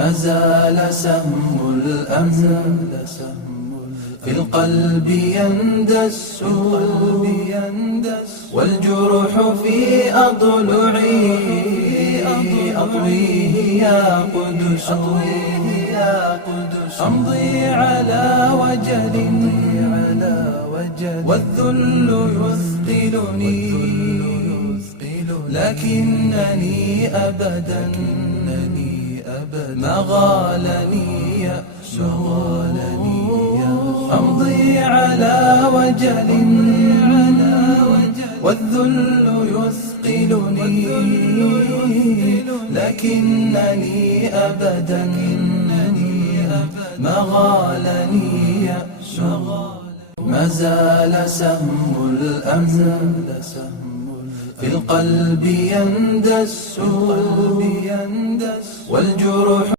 ما زال سهم الأمن في القلب يندس والجرح في أضلعي أطويه يا قدس أمضي على وجل والذل يثقلني لكنني أبدا ما غالني يأس أمضي على وجل والذل يثقلني لكنني أبدا ما غالني يأس ما زال سهم الأمن في القلب يندس والجرح